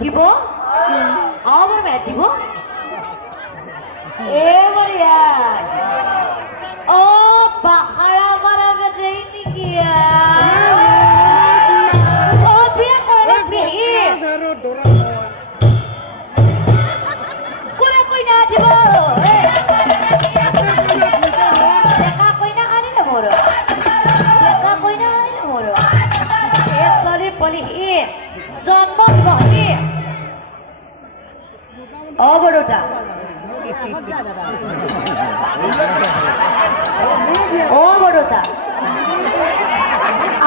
দিব আমার মেয়ে দিব এ বড়িয়া ও বাহারা মারা দেই নাকি ও বিয়ে করে বিয়ে কোনে কই না দিব দেখা কই না আনিলে মোর দেখা কই না আনিলে মোর এ সরি পলি এ জন্ম বহি ও বড়টা ও বড়টা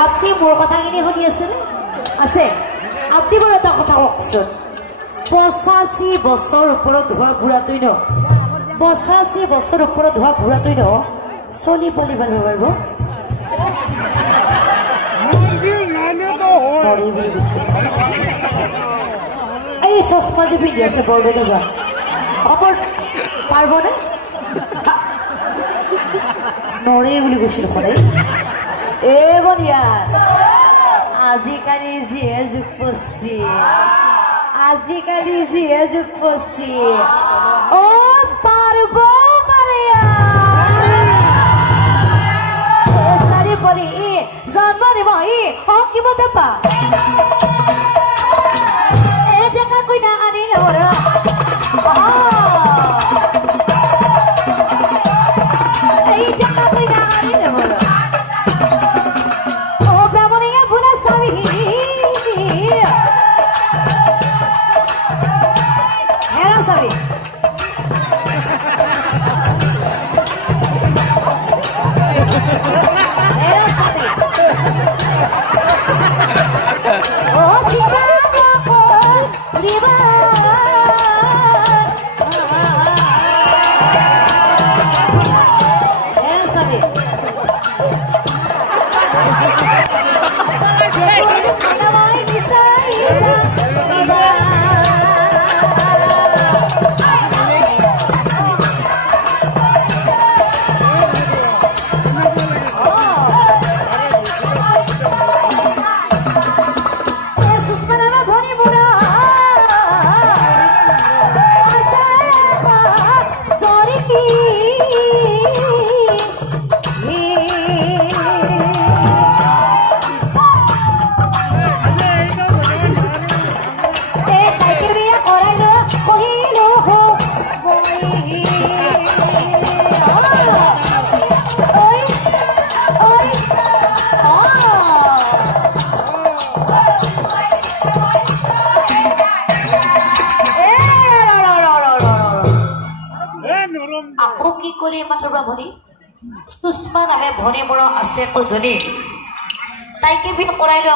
আপনি মোর কথাখিনি শুনি আছে আপনি বড় এটা কথা কওকচোন 85 বছৰ ওপৰত হোৱা বুঢ়াটোই ন 85 বছৰ ওপৰত হোৱা বুঢ়াটোই ন চলি পলি ভাল পাৰিব এই চশমা যে পিন্ধি আছে বৰদেউতা যা অপৰ পারবনে নরে বুলি কৈছিল সদায় এ বনিয়া আজিকালি যিহে যুগ পছি আজিকালি যিহে যুগ পছি ও পারব মারিয়া সারি বলি জন্মরে মই ও কি মতে পা এ দেখা কই না আনিলে ওরা মাত্ৰ ব্ৰাহ্মণী সুষ্মা নামে ভনী মোৰ আছে কজনী তাইকে বিয়া কৰাইলো